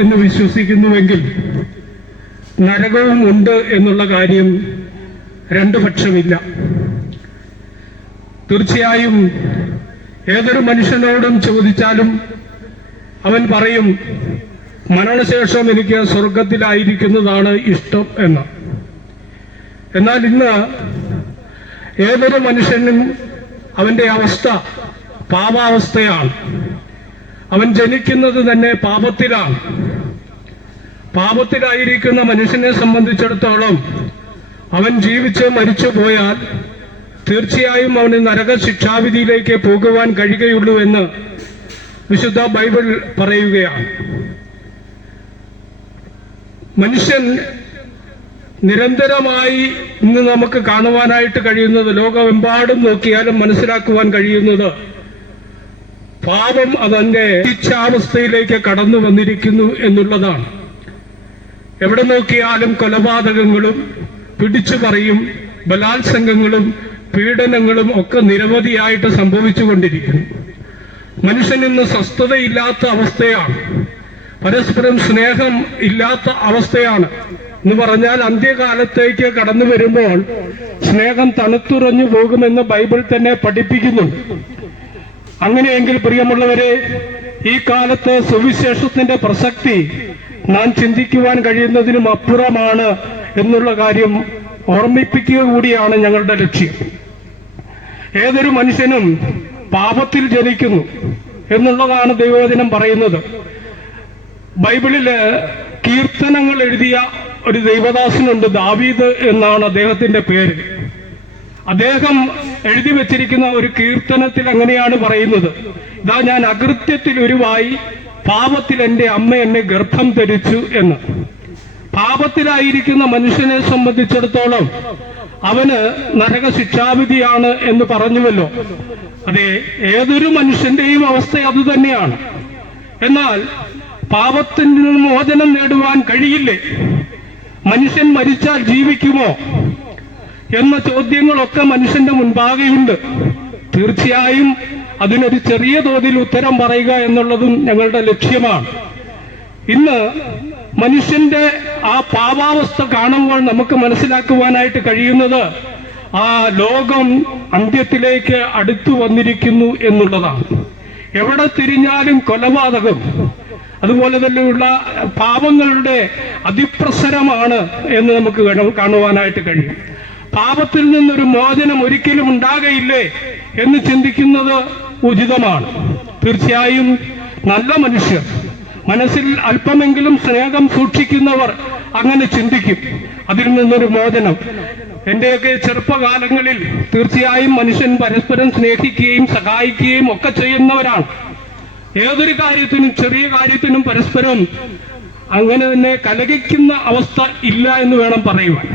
എന്ന് വിശ്വസിക്കുന്നുവെങ്കിൽ നരകവും ഉണ്ട് എന്നുള്ള കാര്യം രണ്ടു പക്ഷമില്ല. തീർച്ചയായും ഏതൊരു മനുഷ്യനോടും ചോദിച്ചാലും അവൻ പറയും, മരണശേഷം എനിക്ക് സ്വർഗത്തിലായിരിക്കുന്നതാണ് ഇഷ്ടം എന്ന്. എന്നാൽ ഇന്ന് ഏതൊരു മനുഷ്യനും അവന്റെ അവസ്ഥ പാപാവസ്ഥയാണ്. അവൻ ജനിക്കുന്നത് തന്നെ പാപത്തിലാണ്. പാപത്തിലായിരിക്കുന്ന മനുഷ്യനെ സംബന്ധിച്ചിടത്തോളം അവൻ ജീവിച്ച് മരിച്ചു പോയാൽ തീർച്ചയായും അവന് നരക ശിക്ഷാവിധിയിലേക്ക് പോകുവാൻ കഴിയുകയുള്ളൂ എന്ന് വിശുദ്ധ ബൈബിൾ പറയുകയാണ്. മനുഷ്യൻ നിരന്തരമായി ഇന്ന് നമുക്ക് കാണുവാനായിട്ട് കഴിയുന്നത്, ലോകമെമ്പാടും നോക്കിയാലും മനസ്സിലാക്കുവാൻ കഴിയുന്നത്, പാപം അതിന്റെ ഇച്ഛാവസ്ഥയിലേക്ക് കടന്നു വന്നിരിക്കുന്നു എന്നുള്ളതാണ്. എവിടെ നോക്കിയാലും കൊലപാതകങ്ങളും പിടിച്ചുപറിയും ബലാത്സംഗങ്ങളും പീഡനങ്ങളും ഒക്കെ നിരവധിയായിട്ട് സംഭവിച്ചുകൊണ്ടിരിക്കുന്നു. മനുഷ്യനിന്ന് സ്വസ്ഥതയില്ലാത്ത അവസ്ഥയാണ്. പരസ്പരം സ്നേഹം ഇല്ലാത്ത അവസ്ഥയാണ്. എന്ന് പറഞ്ഞാൽ അന്ത്യകാലത്തേക്ക് കടന്നു വരുമ്പോൾ സ്നേഹം തണുത്തുറഞ്ഞു പോകുമെന്ന് ബൈബിൾ തന്നെ പഠിപ്പിക്കുന്നുണ്ട്. അങ്ങനെയെങ്കിൽ പ്രിയമുള്ളവരെ, ഈ കാലത്ത് സുവിശേഷത്തിന്റെ പ്രസക്തി നാം ചിന്തിക്കുവാൻ കഴിയുന്നതിനും അപ്പുറമാണ് എന്നുള്ള കാര്യം ഓർമ്മിപ്പിക്കുക കൂടിയാണ് ഞങ്ങളുടെ ലക്ഷ്യം. ഏതൊരു മനുഷ്യനും പാപത്തിൽ ജനിക്കുന്നു എന്നുള്ളതാണ് ദൈവവചനം പറയുന്നത്. ബൈബിളില് കീർത്തനങ്ങൾ എഴുതിയ ഒരു ദൈവദാസനുണ്ട്, ദാവീദ് എന്നാണ് അദ്ദേഹത്തിന്റെ പേര്. അദ്ദേഹം എഴുതി വെച്ചിരിക്കുന്ന ഒരു കീർത്തനത്തിൽ അങ്ങനെയാണ് പറയുന്നത്: ഇതാ ഞാൻ അകൃത്യത്തിൽ ഉരുവായി, പാപത്തിൽ എന്റെ അമ്മ എന്നെ ഗർഭം ധരിച്ചു എന്ന്. പാപത്തിലായിരിക്കുന്ന മനുഷ്യനെ സംബന്ധിച്ചിടത്തോളം അവന് നരക ശിക്ഷാവിധിയാണ് എന്ന് പറഞ്ഞുവല്ലോ. അതെ, ഏതൊരു മനുഷ്യന്റെയും അവസ്ഥ അത് തന്നെയാണ്. എന്നാൽ പാപത്തിൽ നിന്ന് മോചനം നേടുവാൻ കഴിയില്ലേ? മനുഷ്യൻ മരിച്ചാൽ ജീവിക്കുമോ എന്ന ചോദ്യങ്ങളൊക്കെ മനുഷ്യന്റെ മുൻപാകെയുണ്ട്. തീർച്ചയായും അതിനൊരു ചെറിയ തോതിൽ ഉത്തരം പറയുക എന്നുള്ളതും ഞങ്ങളുടെ ലക്ഷ്യമാണ്. ഇന്ന് മനുഷ്യന്റെ ആ പാപാവസ്ഥ കാണുമ്പോൾ നമുക്ക് മനസ്സിലാക്കുവാനായിട്ട് കഴിയുന്നത് ആ ലോകം അന്ത്യത്തിലേക്ക് അടുത്തു വന്നിരിക്കുന്നു എന്നുള്ളതാണ്. എവിടെ തിരിഞ്ഞാലും കൊലപാതകം, അതുപോലെ തന്നെയുള്ള പാപങ്ങളുടെ അതിപ്രസരമാണ് എന്ന് നമുക്ക് കാണുവാനായിട്ട് കഴിയും. പാപത്തിൽ നിന്നൊരു മോചനം ഒരിക്കലും ഉണ്ടാകയില്ലേ എന്ന് ചിന്തിക്കുന്നത് ഉചിതമാണ്. തീർച്ചയായും നല്ല മനുഷ്യർ, മനസ്സിൽ അല്പമെങ്കിലും സ്നേഹം സൂക്ഷിക്കുന്നവർ അങ്ങനെ ചിന്തിക്കും, അതിൽ നിന്നൊരു മോചനം. എന്റെയൊക്കെ ചെറുപ്പകാലങ്ങളിൽ തീർച്ചയായും മനുഷ്യൻ പരസ്പരം സ്നേഹിക്കുകയും സഹായിക്കുകയും ഒക്കെ ചെയ്യുന്നവരാണ്. ഏതൊരു കാര്യത്തിനും, ചെറിയ കാര്യത്തിനും പരസ്പരം അങ്ങനെ തന്നെ കലഹിക്കുന്ന അവസ്ഥ ഇല്ല എന്ന് വേണം പറയുവാൻ.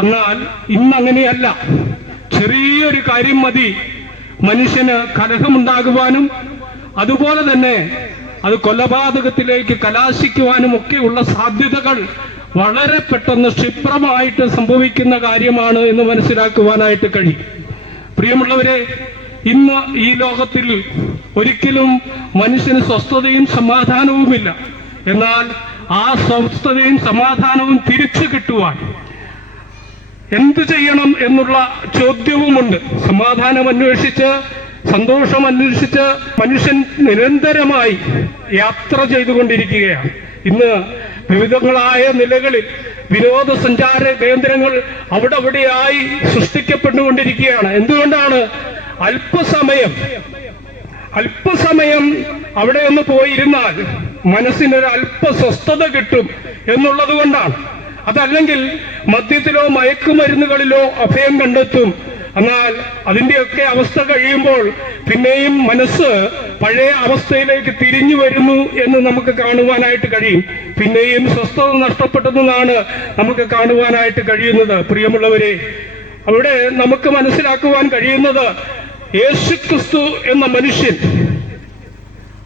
എന്നാൽ ഇന്നങ്ങനെയല്ല. ചെറിയൊരു കാര്യം മതി മനുഷ്യന് കലഹമുണ്ടാകുവാനും അതുപോലെ തന്നെ അത് കൊലപാതകത്തിലേക്ക് കലാശിക്കുവാനും ഒക്കെയുള്ള സാധ്യതകൾ വളരെ പെട്ടെന്ന് ക്ഷിപ്രമായിട്ട് സംഭവിക്കുന്ന കാര്യമാണ് എന്ന് മനസ്സിലാക്കുവാനായിട്ട് കഴിയും. പ്രിയമുള്ളവരെ, ഇന്ന് ഈ ലോകത്തിൽ ഒരിക്കലും മനുഷ്യന് സ്വസ്ഥതയും സമാധാനവുമില്ല. എന്നാൽ ആ സ്വസ്ഥതയും സമാധാനവും തിരിച്ചു കിട്ടുവാൻ എന്ത് ചെയ്യണം എന്നുള്ള ചോദ്യവുമുണ്ട്. സമാധാനം അന്വേഷിച്ച്, സന്തോഷം അന്വേഷിച്ച് മനുഷ്യൻ നിരന്തരമായി യാത്ര ചെയ്തുകൊണ്ടിരിക്കുകയാണ്. ഇന്ന് വിവിധങ്ങളായ നിലകളിൽ വിനോദസഞ്ചാര കേന്ദ്രങ്ങൾ അവിടെയായി സൃഷ്ടിക്കപ്പെട്ടുകൊണ്ടിരിക്കുകയാണ്. എന്തുകൊണ്ടാണ്? അല്പസമയം അവിടെ ഒന്ന് പോയിരുന്നാൽ മനസ്സിനൊരു അല്പ സ്വസ്ഥത കിട്ടും എന്നുള്ളത് കൊണ്ടാണ്. അതല്ലെങ്കിൽ മദ്യത്തിലോ മയക്കുമരുന്നുകളിലോ അഭയം കണ്ടെത്തും. എന്നാൽ അതിന്റെയൊക്കെ അവസ്ഥ കഴിയുമ്പോൾ പിന്നെയും മനസ്സ് പഴയ അവസ്ഥയിലേക്ക് തിരിഞ്ഞു വരുന്നു എന്ന് നമുക്ക് കാണുവാനായിട്ട് കഴിയും. പിന്നെയും സ്വസ്ഥത നഷ്ടപ്പെട്ടതെന്നാണ് നമുക്ക് കാണുവാനായിട്ട് കഴിയുന്നത്. പ്രിയമുള്ളവരെ, അവിടെ നമുക്ക് മനസ്സിലാക്കുവാൻ കഴിയുന്നത് യേശുക്രിസ്തു എന്ന മനുഷ്യൻ,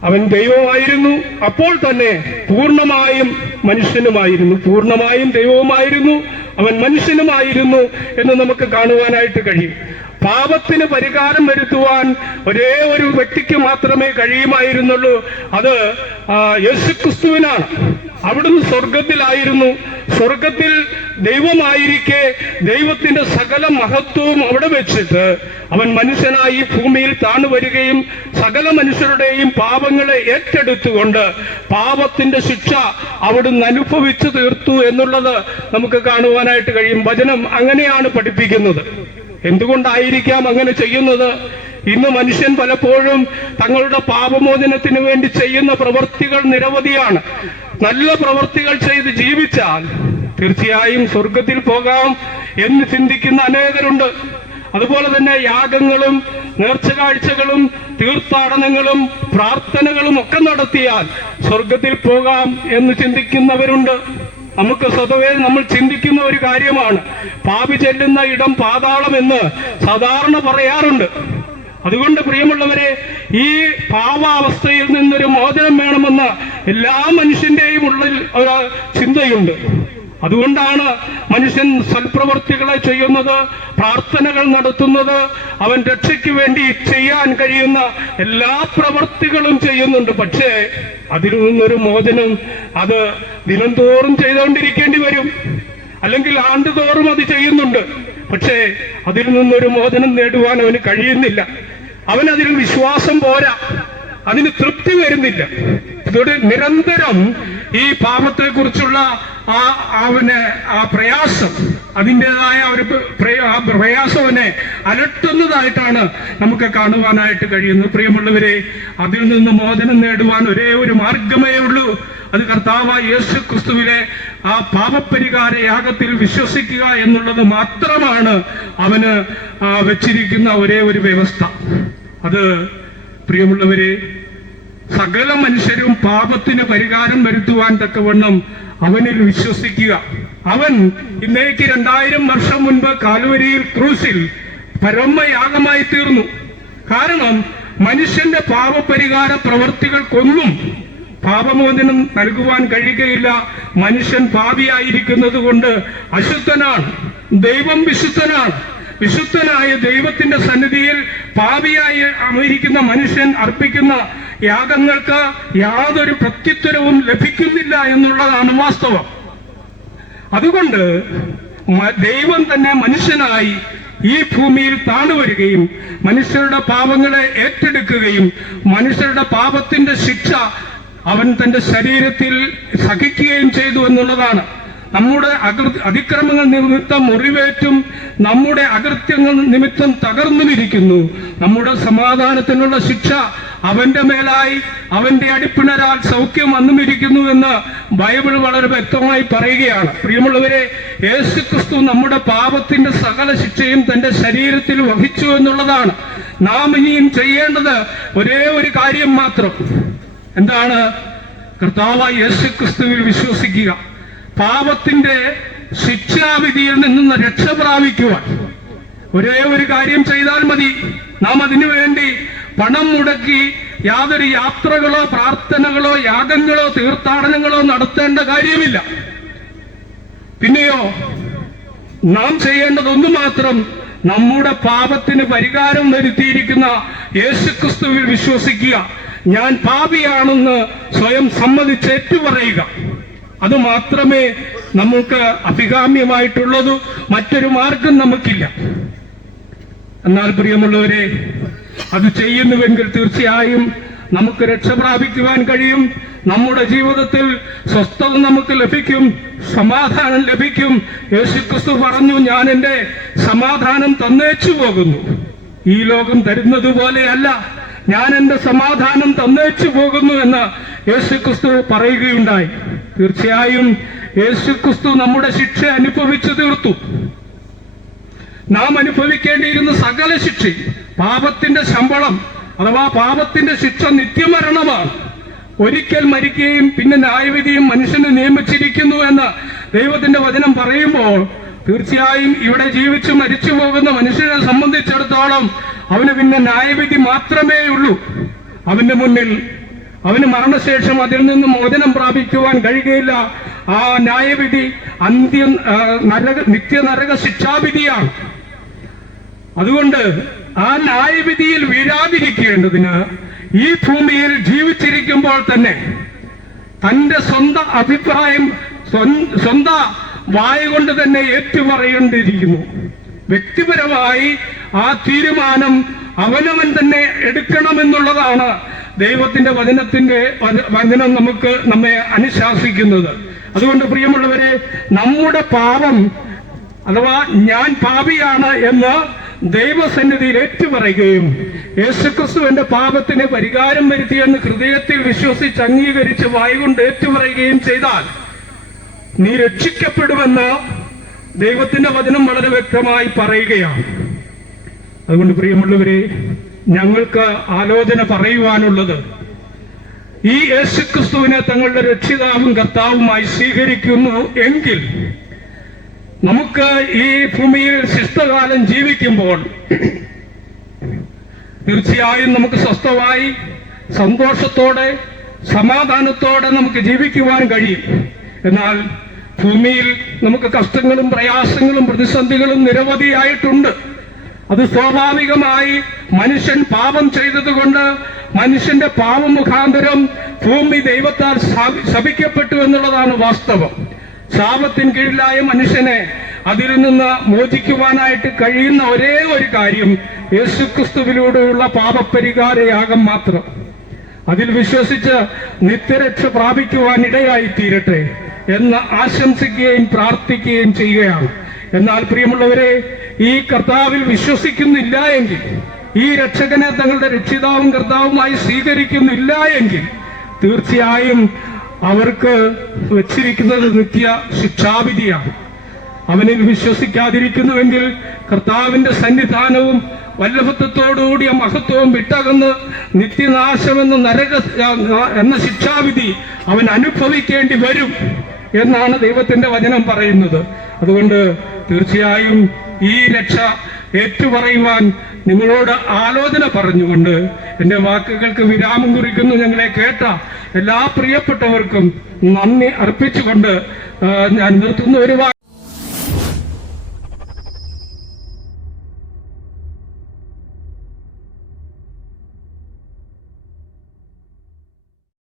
അവൻ ദൈവമായിരുന്നു, അപ്പോൾ തന്നെ പൂർണ്ണമായും മനുഷ്യനുമായിരുന്നു. പൂർണ്ണമായും ദൈവവുമായിരുന്നു, അവൻ മനുഷ്യനുമായിരുന്നു എന്ന് നമുക്ക് കാണുവാനായിട്ട് കഴിയും. പാപത്തിന് പരിഹാരം വരുത്തുവാൻ ഒരേ ഒരു വ്യക്തിക്ക് മാത്രമേ കഴിയുമായിരുന്നുള്ളൂ. അത് യേശുക്രിസ്തുവിനാണ്. അവിടുന്ന് സ്വർഗത്തിലായിരുന്നു. സ്വർഗത്തിൽ ദൈവമായിരിക്കെ ദൈവത്തിന്റെ സകല മഹത്വവും അവിടെ വെച്ചിട്ട് അവൻ മനുഷ്യനായി ഭൂമിയിൽ താണു വരികയും സകല മനുഷ്യരുടെയും പാപങ്ങളെ ഏറ്റെടുത്തുകൊണ്ട് പാപത്തിന്റെ ശിക്ഷ അവിടുന്ന് അനുഭവിച്ചു തീർത്തു എന്നുള്ളത് നമുക്ക് കാണുവാനായിട്ട് കഴിയും. വചനം അങ്ങനെയാണ് പഠിപ്പിക്കുന്നത്. എന്തുകൊണ്ടായിരിക്കാം അങ്ങനെ ചെയ്യുന്നത്? ഇന്ന് മനുഷ്യൻ പലപ്പോഴും തങ്ങളുടെ പാപമോചനത്തിന് വേണ്ടി ചെയ്യുന്ന പ്രവൃത്തികൾ നിരവധിയാണ്. നല്ല പ്രവൃത്തികൾ ചെയ്ത് ജീവിച്ചാൽ തീർച്ചയായും സ്വർഗത്തിൽ പോകാം എന്ന് ചിന്തിക്കുന്ന അനേകരുണ്ട്. അതുപോലെ തന്നെ യാഗങ്ങളും നേർച്ചകാഴ്ചകളും തീർത്ഥാടനങ്ങളും പ്രാർത്ഥനകളും ഒക്കെ നടത്തിയാൽ സ്വർഗത്തിൽ പോകാം എന്ന് ചിന്തിക്കുന്നവരുണ്ട്. നമുക്ക് സ്വതവേ നമ്മൾ ചിന്തിക്കുന്ന ഒരു കാര്യമാണ്, പാപി ചെല്ലുന്ന ഇടം പാതാളം എന്ന് സാധാരണ പറയാറുണ്ട്. അതുകൊണ്ട് പ്രിയമുള്ളവരെ, ഈ പാവാവസ്ഥയിൽ നിന്നൊരു മോചനം വേണമെന്ന് എല്ലാ മനുഷ്യന്റെയും ഉള്ളിൽ ഒരു ചിന്തയുണ്ട്. അതുകൊണ്ടാണ് മനുഷ്യൻ സൽപ്രവൃത്തികളെ ചെയ്യുന്നത്, പ്രാർത്ഥനകൾ നടത്തുന്നത്, അവൻ രക്ഷയ്ക്ക് വേണ്ടി ചെയ്യാൻ കഴിയുന്ന എല്ലാ പ്രവൃത്തികളും ചെയ്യുന്നുണ്ട്. പക്ഷേ അതിൽ നിന്നൊരു മോചനം അത് ദിനംതോറും ചെയ്തുകൊണ്ടിരിക്കേണ്ടി വരും, അല്ലെങ്കിൽ ആണ്ടുതോറും അത് ചെയ്യുന്നുണ്ട്. പക്ഷേ അതിൽ നിന്നൊരു മോചനം നേടുവാൻ അവന് കഴിയുന്നില്ല. അവനതിൽ വിശ്വാസം പോരാ, അതിന് തൃപ്തി വരുന്നില്ല. ഇതോടെ നിരന്തരം ഈ പാപത്തെ കുറിച്ചുള്ള ആ പ്രയാസം, അതിൻ്റെതായ ഒരു പ്രയാസം അവനെ അലട്ടുന്നതായിട്ടാണ് നമുക്ക് കാണുവാനായിട്ട് കഴിയുന്നത്. പ്രിയമുള്ളവരെ, അതിൽ നിന്ന് മോചനം നേടുവാൻ ഒരേ ഒരു മാർഗമേ ഉള്ളൂ. അത് കർത്താവായ യേശു ക്രിസ്തുവിലെ ആ പാപപരിഹാര യാഗത്തിൽ വിശ്വസിക്കുക എന്നുള്ളത് മാത്രമാണ് അവന് വെച്ചിരിക്കുന്ന ഒരേ ഒരു വ്യവസ്ഥ. അത് പ്രിയമുള്ളവരെ, സകല മനുഷ്യരും പാപത്തിന് പരിഹാരം വരുത്തുവാൻ തക്കവണ്ണം അവനിൽ വിശ്വസിക്കുക. അവൻ ഇന്നേക്ക് 2000 വർഷം മുൻപ് കാൽവരിയിൽ ക്രൂസിൽ പരമയാഗമായി തീർന്നു. കാരണം മനുഷ്യന്റെ പാപപരിഹാര പ്രവൃത്തികൾക്കൊന്നും പാപമോചനം നൽകുവാൻ കഴിയുകയില്ല. മനുഷ്യൻ പാപിയായിരിക്കുന്നത് കൊണ്ട് അശുദ്ധനാണ്. ദൈവം വിശുദ്ധനാണ്. വിശുദ്ധനായ ദൈവത്തിന്റെ സന്നിധിയിൽ പാപിയായി അമരിക്കുന്ന മനുഷ്യൻ അർപ്പിക്കുന്ന യാഗങ്ങൾക്ക് യാതൊരു പ്രത്യുത്തരവും ലഭിക്കുന്നില്ല എന്നുള്ളതാണ് വാസ്തവം. അതുകൊണ്ട് ദൈവം തന്നെ മനുഷ്യനായി ഈ ഭൂമിയിൽ താണുവരികയും മനുഷ്യരുടെ പാപങ്ങളെ ഏറ്റെടുക്കുകയും മനുഷ്യരുടെ പാപത്തിന്റെ ശിക്ഷ അവൻ തന്റെ ശരീരത്തിൽ സഹിക്കുകയും ചെയ്തു എന്നുള്ളതാണ്. നമ്മുടെ അതിക്രമങ്ങൾ നിമിത്തം മുറിവേറ്റും നമ്മുടെ അകൃത്യങ്ങൾ നിമിത്തം തകർന്നുമിരിക്കുന്നു. നമ്മുടെ സമാധാനത്തിനുള്ള ശിക്ഷ അവന്റെ മേലായി അവന്റെ അടിപ്പിണരാൽ സൗഖ്യം വന്നുമിരിക്കുന്നു എന്ന് ബൈബിൾ വളരെ വ്യക്തമായി പറയുകയാണ്. പ്രിയമുള്ളവരെ, യേശുക്രിസ്തു നമ്മുടെ പാപത്തിന്റെ സകല ശിക്ഷയും തന്റെ ശരീരത്തിൽ വഹിച്ചു എന്നുള്ളതാണ്. നാം ഇനിയും ചെയ്യേണ്ടത് ഒരേ ഒരു കാര്യം മാത്രം. എന്താണ്? കർത്താവായ യേശുക്രിസ്തുവിൽ വിശ്വസിക്കുക. പാപത്തിന്റെ ശിക്ഷാവിധിയിൽ നിന്ന് രക്ഷ പ്രാപിക്കുവാൻ ഒരേ ഒരു കാര്യം ചെയ്താൽ മതി. നാം അതിനു വേണ്ടി പണം മുടക്കി യാതൊരു യാത്രകളോ പ്രാർത്ഥനകളോ യാഗങ്ങളോ തീർത്ഥാടനങ്ങളോ നടത്തേണ്ട കാര്യമില്ല. പിന്നെയോ നാം ചെയ്യേണ്ടതൊന്നു മാത്രം, നമ്മുടെ പാപത്തിന് പരിഹാരം വരുത്തിയിരിക്കുന്ന യേശുക്രിസ്തുവിൽ വിശ്വസിക്കുക. ഞാൻ പാപിയാണെന്ന് സ്വയം സമ്മതിച്ച് ഏറ്റുപറയുക. അത് മാത്രമേ നമുക്ക് അഭികാമ്യമായിട്ടുള്ളൂ. മറ്റൊരു മാർഗം നമുക്കില്ല. എന്നാൽ പ്രിയമുള്ളവരെ, അത് ചെയ്യുന്നുവെങ്കിൽ തീർച്ചയായും നമുക്ക് രക്ഷ പ്രാപിക്കുവാൻ കഴിയും. നമ്മുടെ ജീവിതത്തിൽ സ്വസ്ഥത നമുക്ക് ലഭിക്കും, സമാധാനം ലഭിക്കും. യേശുക്രിസ്തു പറഞ്ഞു, ഞാൻ എൻ്റെ സമാധാനം തന്നേച്ചു പോകുന്നു. ഈ ലോകം തരുന്നത് പോലെയല്ല, ഞാൻ എൻ്റെ സമാധാനം തന്നേച്ചു പോകുന്നു എന്ന് യേശുക്രിസ്തു പറയുകയുണ്ടായി. തീർച്ചയായും യേശുക്രിസ്തു നമ്മുടെ ശിക്ഷ അനുഭവിച്ചു തീർത്തു. നാം അനുഭവിക്കേണ്ടിയിരുന്ന സകല ശിക്ഷ, പാപത്തിന്റെ ശമ്പളം അഥവാ പാപത്തിന്റെ ശിക്ഷ നിത്യമരണമാണ്. ഒരിക്കൽ മരിക്കുകയും പിന്നെ ന്യായവിധിയും മനുഷ്യന് നിയമിച്ചിരിക്കുന്നു എന്ന് ദൈവത്തിന്റെ വചനം പറയുമ്പോൾ തീർച്ചയായും ഇവിടെ ജീവിച്ച് മരിച്ചു പോകുന്ന മനുഷ്യനെ സംബന്ധിച്ചിടത്തോളം അവന് പിന്നെ ന്യായവിധി മാത്രമേ ഉള്ളൂ. അവന്റെ മുന്നിൽ അവന് മരണശേഷം അതിൽ നിന്ന് മോചനം പ്രാപിക്കുവാൻ കഴിയുകയില്ല. ആ ന്യായവിധി നിത്യനരക ശിക്ഷാവിധിയാണ്. അതുകൊണ്ട് ആ ന്യായവിധിയിൽ വീഴാതിരിക്കേണ്ടതിന് ഈ ഭൂമിയിൽ ജീവിച്ചിരിക്കുമ്പോൾ തന്നെ തന്റെ സ്വന്തം അഭിപ്രായം സ്വന്തം വായ കൊണ്ട് തന്നെ ഏറ്റുപറയേണ്ടിയിരിക്കുന്നു. വ്യക്തിപരമായി ആ തീരുമാനം അവനവൻ തന്നെ എടുക്കണമെന്നുള്ളതാണ് ദൈവത്തിന്റെ വചനം നമ്മെ അനുശാസിക്കുന്നത്. അതുകൊണ്ട് പ്രിയമുള്ളവരെ, നമ്മുടെ പാപം അഥവാ ഞാൻ പാപിയാണ് എന്ന് ദൈവസന്നിധിയിൽ ഏറ്റുപറയുകയും യേശുക്രിസ്തുവിന്റെ പാപത്തിന് പരിഹാരം വരുത്തിയെന്ന് ഹൃദയത്തിൽ വിശ്വസിച്ച് അംഗീകരിച്ച് വായുകൊണ്ട് ഏറ്റുപറയുകയും ചെയ്താൽ നീ രക്ഷിക്കപ്പെടുമെന്ന് ദൈവത്തിന്റെ വചനം വളരെ വ്യക്തമായി പറയുകയാണ്. അതുകൊണ്ട് പ്രിയമുള്ളവരെ, ഞങ്ങൾക്ക് ആലോചന പറയുവാനുള്ളത്, ഈ യേശുക്രിസ്തുവിനെ തങ്ങളുടെ രക്ഷിതാവും കർത്താവുമായി സ്വീകരിക്കുന്നു എങ്കിൽ നമുക്ക് ഈ ഭൂമിയിൽ ശിഷ്ടകാലം ജീവിക്കുമ്പോൾ തീർച്ചയായും നമുക്ക് സ്വസ്ഥമായി സന്തോഷത്തോടെ സമാധാനത്തോടെ നമുക്ക് ജീവിക്കുവാൻ കഴിയും. എന്നാൽ ഭൂമിയിൽ നമുക്ക് കഷ്ടങ്ങളും പ്രയാസങ്ങളും പ്രതിസന്ധികളും നിരവധിയായിട്ടുണ്ട്. അത് സ്വാഭാവികമായി മനുഷ്യൻ പാപം ചെയ്തതുകൊണ്ട് മനുഷ്യന്റെ പാപം മുഖാന്തരം ഭൂമി ദൈവത്താൽ ശപിക്കപ്പെട്ടു എന്നുള്ളതാണ് വാസ്തവം. ശാപത്തിന് കീഴിലായ മനുഷ്യനെ അതിൽ നിന്ന് മോചിക്കുവാനായിട്ട് കഴിയുന്ന ഒരേ ഒരു കാര്യം യേശുക്രിസ്തുവിലൂടെയുള്ള പാപപരിഹാരയാഗം മാത്രം. അതിൽ വിശ്വസിച്ച് നിത്യരക്ഷ പ്രാപിക്കുവാൻ ഇടയായി തീരട്ടെ എന്ന് ആശംസിക്കുകയും പ്രാർത്ഥിക്കുകയും ചെയ്യുകയാണ്. എന്നാൽ പ്രിയമുള്ളവരെ, ഈ കർത്താവിൽ വിശ്വസിക്കുന്നില്ല എങ്കിൽ, ഈ രക്ഷകനെ തങ്ങളുടെ രക്ഷിതാവും കർത്താവുമായി സ്വീകരിക്കുന്നില്ല എങ്കിൽ തീർച്ചയായും അവർക്ക് വച്ചിരിക്കുന്നത് നിത്യ ശിക്ഷാവിധിയാണ്. അവനിൽ വിശ്വസിക്കാതിരിക്കുന്നുവെങ്കിൽ കർത്താവിന്റെ സന്നിധാനവും വല്ലഭത്വത്തോടുകൂടിയ മഹത്വവും വിട്ടകന്ന് നിത്യനാശമെന്ന എന്ന ശിക്ഷാവിധി അവൻ അനുഭവിക്കേണ്ടി വരും എന്നാണ് ദൈവത്തിന്റെ വചനം പറയുന്നത്. അതുകൊണ്ട് തീർച്ചയായും ഈ രക്ഷ ഏറ്റുപറയുവാൻ നിങ്ങളോട് ആലോചന പറഞ്ഞുകൊണ്ട് എന്റെ വാക്കുകൾക്ക് വിരാമം കുറിക്കുന്നു. ഞങ്ങളെ കേട്ട എല്ലാ പ്രിയപ്പെട്ടവർക്കും നന്ദി അർപ്പിച്ചുകൊണ്ട് ഞാൻ നിർത്തുന്ന ഒരു